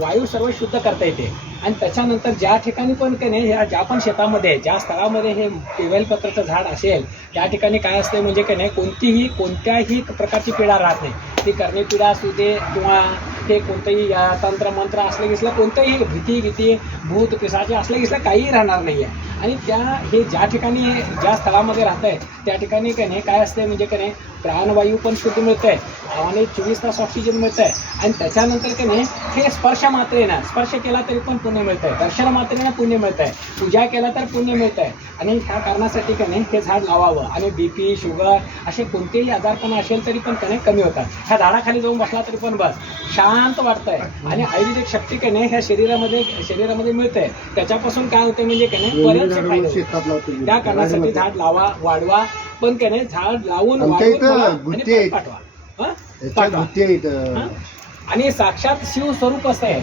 वायू सर्व शुद्ध करता येते. आणि त्याच्यानंतर ज्या ठिकाणी पण की नाही ह्या ज्या पण शेतामध्ये ज्या स्थळामध्ये हे बेलपत्राचं झाड असेल त्या ठिकाणी काय असते म्हणजे की नाही कोणत्याही प्रकारची पिढा राहत नाही. ती करणी पिढा असू दे किंवा ते कोणतंही तंत्र मंत्र असलं गिसलं कोणतंही भीती भूत पिशाचे असलं गिसलं काहीही राहणार नाही आहे. आणि हे ज्या ठिकाणी ज्या स्थळामध्ये राहत आहे त्या ठिकाणी की नाही काय असते म्हणजे की नाही प्राणवायू पण शुद्ध मिळतं आहे आणि 24 तास ऑक्सिजन मिळतं आहे. आणि त्याच्यानंतर की नाही हे स्पर्श मात्रेनं स्पर्श केला तरी पण पुण्य मिळतं आहे, दर्शन मात्रेनं पुण्य मिळतं आहे, पूजा केला तर पुण्य मिळतं आहे. आणि ह्या कारणासाठी की नाही हे झाड लावावं. आणि BP शुगर असे कोणतेही आजारपण असेल तरी पण त्याने कमी होतात. ह्या झाडाखाली जाऊन बसला तरी पण बस शांत वाटतंय. आणि आयुर्वेदिक शक्ती की नाही ह्या शरीरामध्ये मिळते. त्याच्यापासून काय होतं म्हणजे की नाही बरेच फायदे. त्या कारणासाठी झाड लावा वाढवा, पण की नाही झाड लावून वाढवून पाठवा. आणि साक्षात शिव स्वरूप असं आहे.